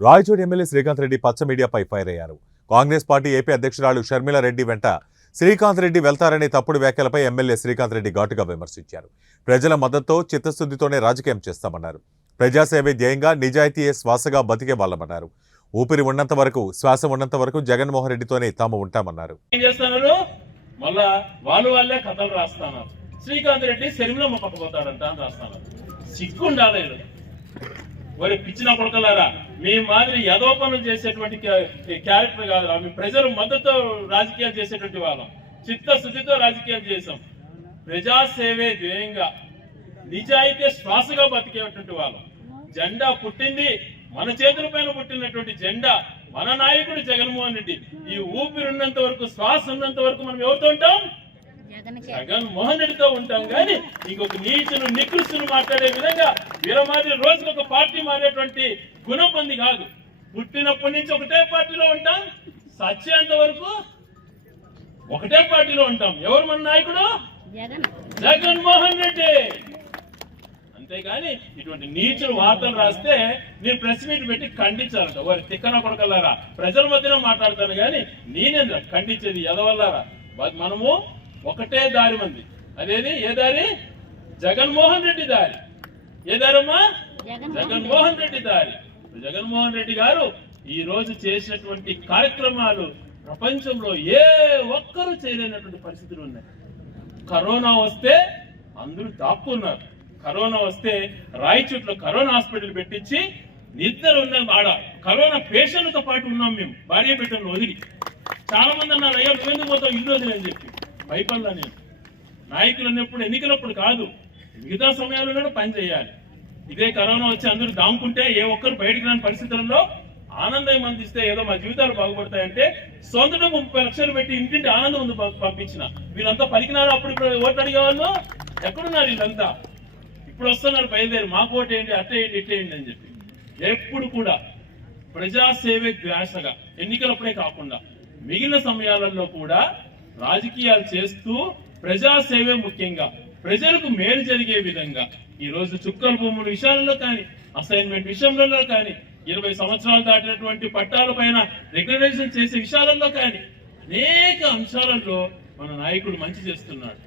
రాయచూడి MLA Srikanth Reddy పచ్చ మీడియాపై fire అయ్యారు. Congress party AP అధ్యక్షురాలు షర్మిల రెడ్డి వెంట శ్రీకాంత్ రెడ్డి వెళ్తారనే తప్పుడు వ్యాఖ్యలపై ఎమ్మెల్యే శ్రీకాంత్ రెడ్డి ఘాటుగా విమర్శించారు. ప్రజల మద్దతుతో చిత్తశుద్ధితోనే రాజకీయం చేస్తామన్నారు. ప్రజాసేవే ధ్యేయంగా నిజాయితీయే శ్వాసగా బతికే వాళ్ళమన్నారు. ఊపిరి ఉన్నంత వరకు, శ్వాస ఉన్నంత వరకు జగన్మోహన్ రెడ్డితోనే తాము ఉంటామన్నారు. శ్రీకాంత్ రెడ్డి శరీరంలో మొక్కపోతాడంట అని రాస్తాను. సిగ్గుండాలి మరి పిచ్చిన కొడకలారా, మీ మాదిరి యదోపనం చేసేటువంటి క్యారెక్టర్ కాదురా. మీ ప్రజలు మద్దతుతో రాజకీయాలు చేసేటువంటి వాళ్ళం, చిత్తశుద్ధితో రాజకీయాలు చేసాం. ప్రజాసేవే ధ్యేయంగా నిజాయితీ శ్వాసగా బతికేటువంటి వాళ్ళం. జెండా పుట్టింది మన చేతుల పైన పుట్టినటువంటి జెండా మన నాయకుడు జగన్మోహన్ రెడ్డి. ఈ ఊపిరి ఉన్నంత వరకు, శ్వాస ఉన్నంత వరకు మనం ఎవరితో ఉంటాం? జగన్మోహన్ రెడ్డితో ఉంటాం. కానీ ఇంకొక నీచులు నికృష్టులు మాట్లాడే విధంగా వీరమాదిరి రోజుకు ఒక పార్టీ మారేటువంటి గుణం పొంది కాదు. పుట్టినప్పటి నుంచి ఒకటే పార్టీలో ఉంటాం, సత్యంత వరకు ఒకటే పార్టీలో ఉంటాం. ఎవరు మన నాయకుడు? జగన్మోహన్ రెడ్డి. అంతేగాని ఇటువంటి నీచులు వార్తలు రాస్తే నేను ప్రెస్ మీట్ పెట్టి ఖండించాలంట. వారి తిక్కన కొడకల్లారా, ప్రజల మధ్యలో మాట్లాడతాను కానీ నేనేంద్ర ఖండించేది ఎదవల్లారా. మనము ఒకటే దారి మంది. అదేది ఏ దారి? జగన్మోహన్ రెడ్డి దారి. ఏ దారమ్మా? జగన్మోహన్ రెడ్డి దారి. జగన్మోహన్ రెడ్డి గారు ఈ రోజు చేసినటువంటి కార్యక్రమాలు ప్రపంచంలో ఏ ఒక్కరూ చేయలేనటువంటి పరిస్థితులు ఉన్నాయి. కరోనా వస్తే అందరూ దాక్కున్నారు. కరోనా వస్తే రాయచూట్లో కరోనా హాస్పిటల్ పెట్టించి నిద్ర ఉన్నాం. ఆడ కరోనా పేషెంట్లతో పాటు ఉన్నాం మేము, భార్య బిడ్డలను వదిలి. చాలా మంది అన్నారు, అయ్యా నువ్వెందుకు పోతావు ఇల్లు వదిలి అని చెప్పి. భయపడలా నేను. నాయకులు అన్నప్పుడు, ఎన్నికలప్పుడు కాదు, మిగతా సమయాల్లో పని చేయాలి. ఇదే కరోనా వచ్చి అందరూ దాముకుంటే ఏ ఒక్కరు బయటకు రాని పరిస్థితుల్లో ఆనందం అందిస్తే ఏదో మా జీవితాలు బాగుపడతాయంటే సొంత 30 లక్షలు పెట్టి ఇంటింటి ఆనందం ఉంది పంపించిన. వీళ్ళంతా పలికినారు. అప్పుడు ఇప్పుడు ఓట్లు అడిగేవాళ్ళు ఎక్కడున్నారు? వీళ్ళంతా ఇప్పుడు వస్తున్నారు బయలుదేరి, మాకు ఓటు వేయండి, అట్టేయండి, ఇట్టేయండి అని చెప్పి. ఎప్పుడు కూడా ప్రజాసేవే ధ్యాసగా, ఎన్నికలప్పుడే కాకుండా మిగిలిన సమయాలలో కూడా రాజకీయాలు చేస్తూ ప్రజాసేవే ముఖ్యంగా ప్రజలకు మేలు జరిగే విధంగా ఈ రోజు చుక్కల భూముల విషయాలలో కానీ, అసైన్మెంట్ విషయంలో కానీ, 20 సంవత్సరాలు దాటినటువంటి పట్టాల పైన రెగ్యులరైజేషన్ చేసే విషయాలలో కానీ అనేక అంశాలలో మన నాయకుడు మంచి చేస్తున్నాడు.